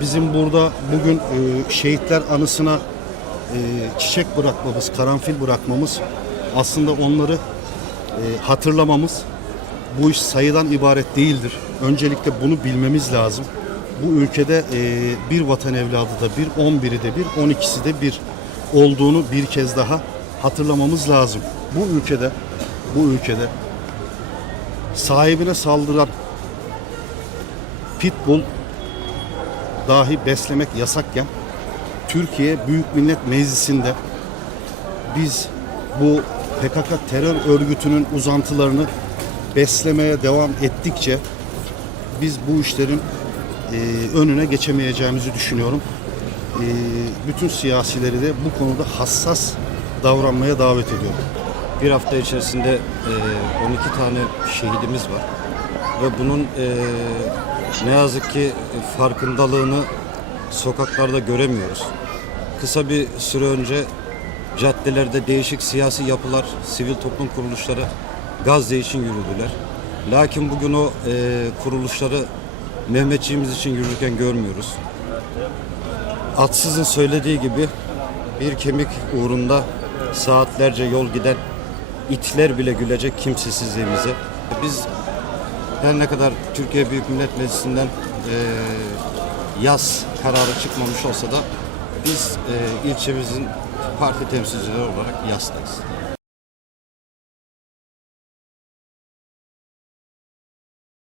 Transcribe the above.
Bizim burada bugün e, şehitler anısına e, çiçek bırakmamız, karanfil bırakmamız aslında onları e, hatırlamamız bu iş sayıdan ibaret değildir. Öncelikle bunu bilmemiz lazım. Bu ülkede e, bir vatan evladı da bir, on biri de bir, on ikisi de bir olduğunu bir kez daha hatırlamamız lazım. Bu ülkede, bu ülkede sahibine saldıran pitbull dahi beslemek yasakken Türkiye Büyük Millet Meclisi'nde biz bu PKK terör örgütünün uzantılarını beslemeye devam ettikçe biz bu işlerin e, önüne geçemeyeceğimizi düşünüyorum. E, bütün siyasileri de bu konuda hassas davranmaya davet ediyorum. Bir hafta içerisinde e, 12 tane şehidimiz var. Ve bunun e, ne yazık ki farkındalığını sokaklarda göremiyoruz. Kısa bir süre önce caddelerde değişik siyasi yapılar, sivil toplum kuruluşları Gazze için yürüdüler. Lakin bugün o e, kuruluşları Mehmetçiğimiz için yürürken görmüyoruz. Atsız'ın söylediği gibi bir kemik uğrunda saatlerce yol giden itler bile gülecek kimsesizliğimize. Biz her ne kadar Türkiye Büyük Millet Meclisi'nden eee, yaz kararı çıkmamış olsa da biz eee, ilçemizin parti temsilcileri olarak yastayız.